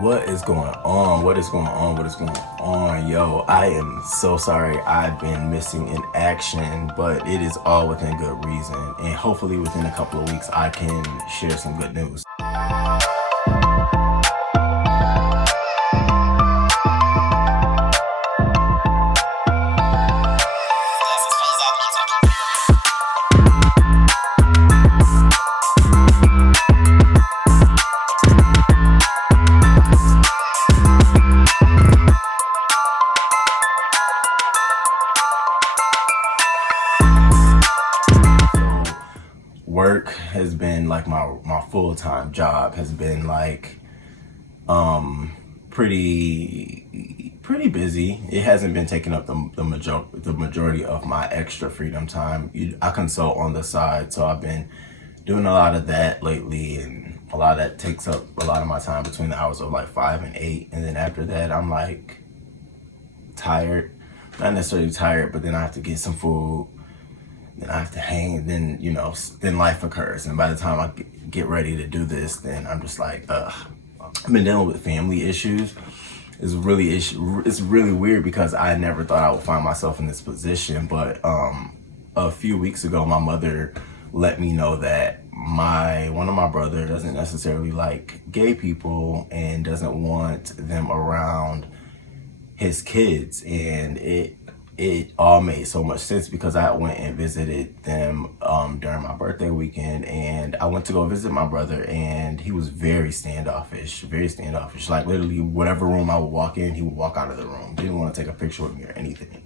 What is going on? What is going on? What is going on? Yo, I am so sorry I've been missing in action, but it is all within good reason. And hopefully within a couple of weeks, I can share some good news. Work has been like my full-time job has been like pretty busy. It hasn't been taking up the majority of my extra freedom time. I consult on the side, so I've been doing a lot of that lately, and a lot of that takes up a lot of my time between the hours of like 5 and 8, and then after that I'm like tired, not necessarily tired, but then I have to get some food, then I have to hang, then then life occurs, and by the time I get ready to do this, then I'm just like, ugh. I've been dealing with family issues. It's really weird because I never thought I would find myself in this position, but a few weeks ago, my mother let me know that one of my brother doesn't necessarily like gay people and doesn't want them around his kids, and it all made so much sense because I went and visited them during my birthday weekend, and I went to go visit my brother, and he was very standoffish, very standoffish. Like literally, whatever room I would walk in, he would walk out of the room. Didn't want to take a picture with me or anything.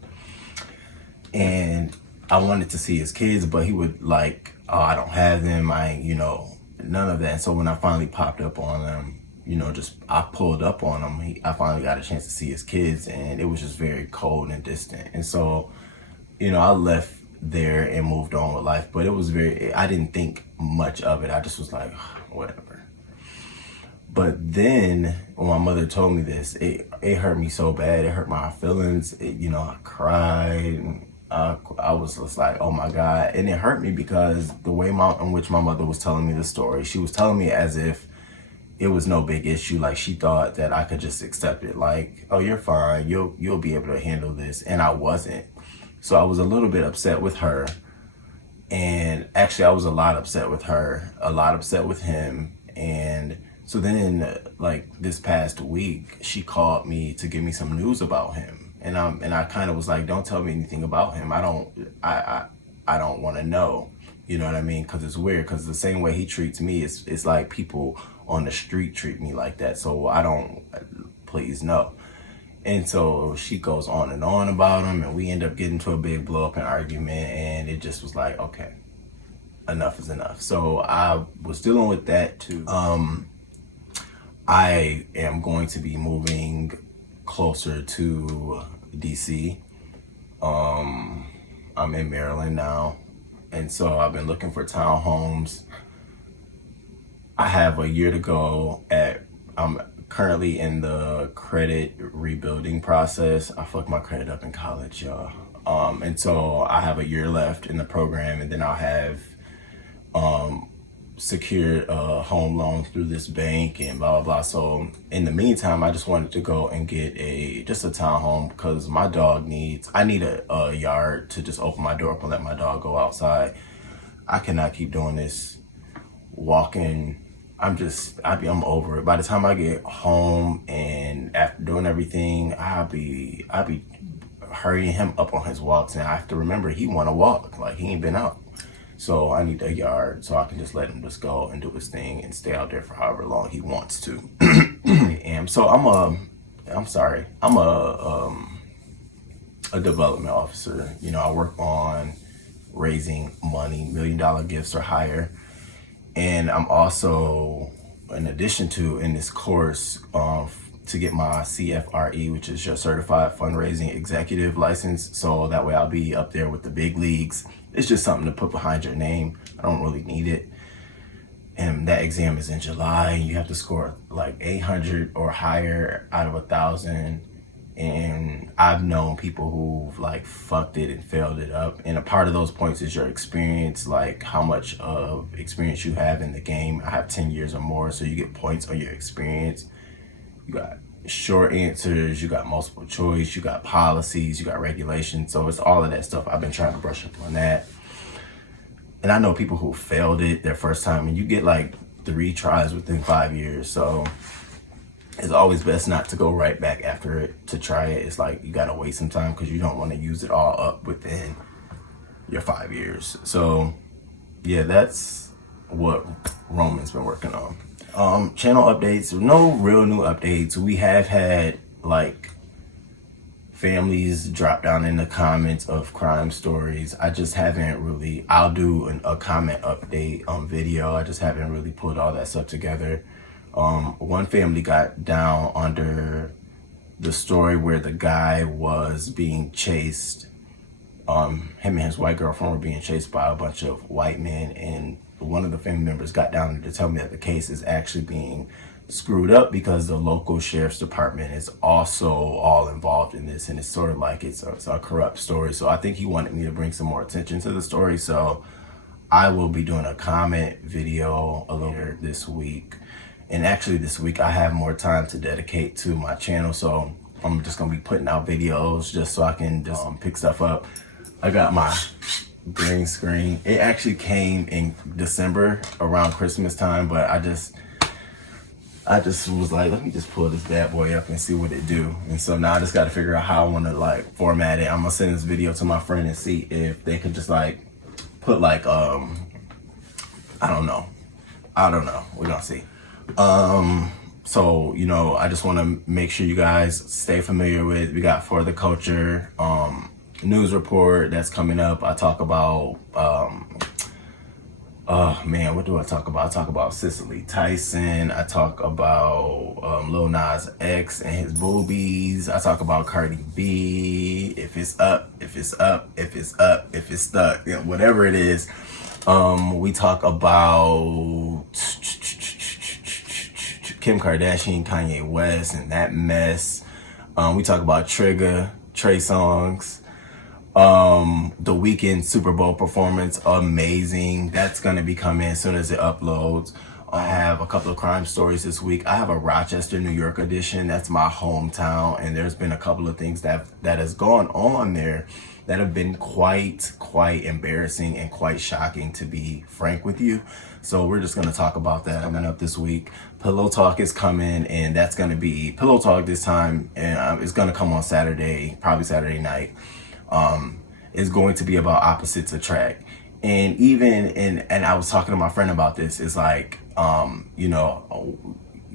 And I wanted to see his kids, but he would like, oh, I don't have them. None of that. And so when I finally popped up on them, I pulled up on him. I finally got a chance to see his kids, and it was just very cold and distant. And so, I left there and moved on with life. But I didn't think much of it. I just was like, whatever. But then when my mother told me this, it hurt me so bad. It hurt my feelings. I cried. And I was just like, oh my God. And it hurt me because the way in which my mother was telling me the story, she was telling me as if it was no big issue. Like she thought that I could just accept it. Like, oh, you're fine. You'll be able to handle this. And I wasn't. So I was a little bit upset with her. And actually I was a lot upset with her, a lot upset with him. And so then like this past week, she called me to give me some news about him. And I kind of was like, don't tell me anything about him. I don't want to know. You know what I mean? Because it's weird. Because the same way he treats me, it's like people on the street treat me like that. So I don't, please no. And so she goes on and on about him, and we end up getting to a big blow up and argument, and it just was like, okay, enough is enough. So I was dealing with that too. I am going to be moving closer to DC. I'm in Maryland now. And so I've been looking for townhomes. I have a year to go. I'm currently in the credit rebuilding process. I fucked my credit up in college, y'all. And so I have a year left in the program, and then I'll have secured a home loan through this bank and blah, blah, blah. So in the meantime, I just wanted to go and get just a townhome because I need a yard to just open my door up and let my dog go outside. I cannot keep doing this walking. I'm over it. By the time I get home and after doing everything, I'll be hurrying him up on his walks, and I have to remember he want to walk, like he ain't been out. So I need a yard so I can just let him just go and do his thing and stay out there for however long he wants to. And so I'm a development officer. I work on raising money, $1 million gifts or higher. And I'm also, in addition to in this course, to get my CFRE, which is your Certified Fundraising Executive license. So that way I'll be up there with the big leagues. It's just something to put behind your name. I don't really need it. And that exam is in July. You have to score like 800 or higher out of 1,000. And I've known people who've like fucked it and failed it up. And a part of those points is your experience, like how much of experience you have in the game. I have 10 years or more, so you get points on your experience. you got short answers, you got multiple choice, you got policies, you got regulations. So it's all of that stuff. I've been trying to brush up on that. And I know people who failed it their first time, and you get like 3 tries within 5 years. So it's always best not to go right back after it to try it. It's like you gotta wait some time because you don't want to use it all up within your 5 years. So yeah, that's what Roman's been working on. Channel updates, no real new updates. We have had like families drop down in the comments of crime stories. I just haven't really, I'll do a comment update video. I just haven't really put all that stuff together. One family got down under the story where the guy was being chased. Him and his white girlfriend were being chased by a bunch of white men, and one of the family members got down to tell me that the case is actually being screwed up because the local sheriff's department is also all involved in this, and it's sort of like it's a corrupt story. So I think he wanted me to bring some more attention to the story. So I will be doing a comment video a little later this week. And actually this week I have more time to dedicate to my channel, so I'm just gonna be putting out videos just so I can just pick stuff up. I got my green screen. It actually came in December around Christmas time, but I just was like, let me just pull this bad boy up and see what it do. And so now I just got to figure out how I want to like format it. I'm gonna send this video to my friend and see if they could just like put like I don't know. We're gonna see. So you know, I just want to make sure you guys stay familiar with, we got For the Culture news report that's coming up. I talk about oh man, what do I talk about? I talk about Cicely Tyson. I talk about Lil Nas X and his boobies. I talk about Cardi B. If it's up, if it's up, if it's up, if it's stuck, you know, whatever it is. We talk about Kim Kardashian, Kanye West, and that mess. We talk about Trigger, Trey Songz. The Weeknd Super Bowl performance, amazing. That's gonna be coming as soon as it uploads. I have a couple of crime stories this week. I have a Rochester, New York edition. That's my hometown, and there's been a couple of things that has gone on there that have been quite embarrassing and quite shocking, to be frank with you. So we're just gonna talk about that coming up this week. Pillow Talk is coming, and that's gonna be Pillow Talk this time, and it's gonna come on Saturday, probably Saturday night. Is going to be about opposites attract. And even and I was talking to my friend about this, it's like you know,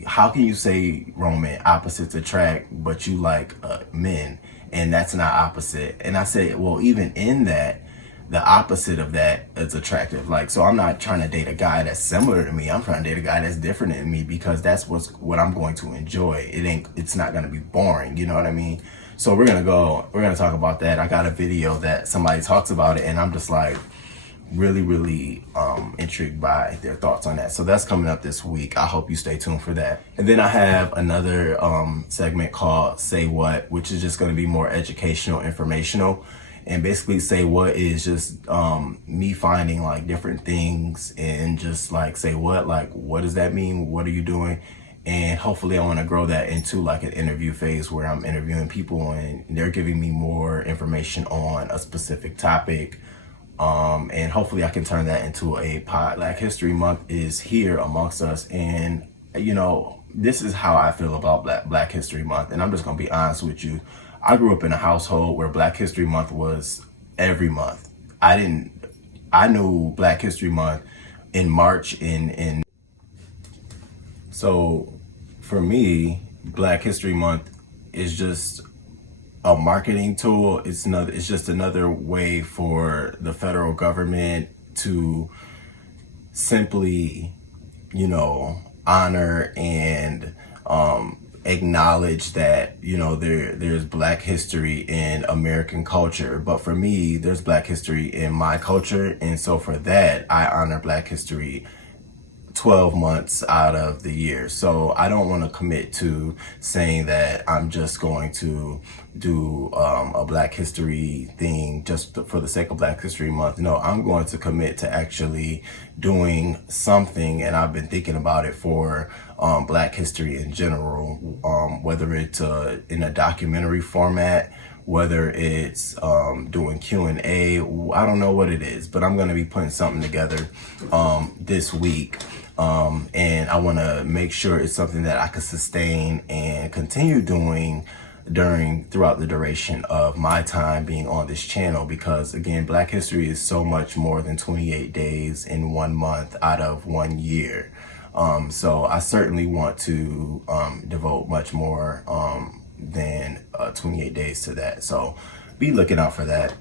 how can you say, Roman, opposites attract, but you like men, and that's not opposite? And I said, well, even in that, the opposite of that is attractive. Like, so I'm not trying to date a guy that's similar to me. I'm trying to date a guy that's different than me, because that's what I'm going to enjoy. It's not going to be boring. You know what I mean? So we're going to talk about that. I got a video that somebody talks about it, and I'm just like really intrigued by their thoughts on that. So that's coming up this week. I hope you stay tuned for that. And then I have another segment called Say What, which is just going to be more educational, informational. And basically Say What is just me finding like different things and just like say what, like what does that mean? What are you doing? And hopefully I want to grow that into like an interview phase where I'm interviewing people and they're giving me more information on a specific topic. And hopefully I can turn that into a pod. Black History Month is here amongst us. And, you know, this is how I feel about Black History Month. And I'm just going to be honest with you. I grew up in a household where Black History Month was every month. I knew Black History Month in March in So for me, Black History Month is just a marketing tool. It's just another way for the federal government to simply, you know, honor and acknowledge that, you know, there's Black history in American culture. But for me, there's Black history in my culture. And so for that, I honor Black history 12 months out of the year. So I don't want to commit to saying that I'm just going to do a Black History thing just for the sake of Black History Month. No, I'm going to commit to actually doing something, and I've been thinking about it for Black history in general, whether it's in a documentary format, whether it's doing Q&A. I don't know what it is, but I'm going to be putting something together this week. And I want to make sure it's something that I can sustain and continue doing throughout the duration of my time being on this channel, because again, Black history is so much more than 28 days in 1 month out of 1 year. So I certainly want to devote much more than 28 days to that. So be looking out for that.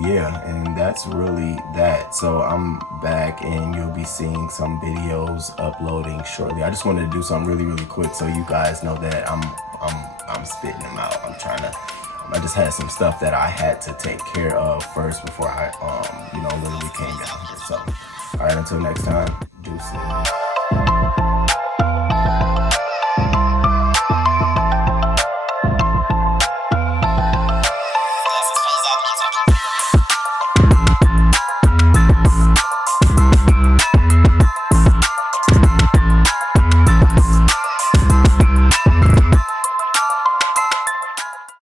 Yeah, and that's really that. So I'm back, and you'll be seeing some videos uploading shortly. I just wanted to do something really, really quick so you guys know that I'm spitting them out. I just had some stuff that I had to take care of first before I literally came down here. So all right, until next time, deuces.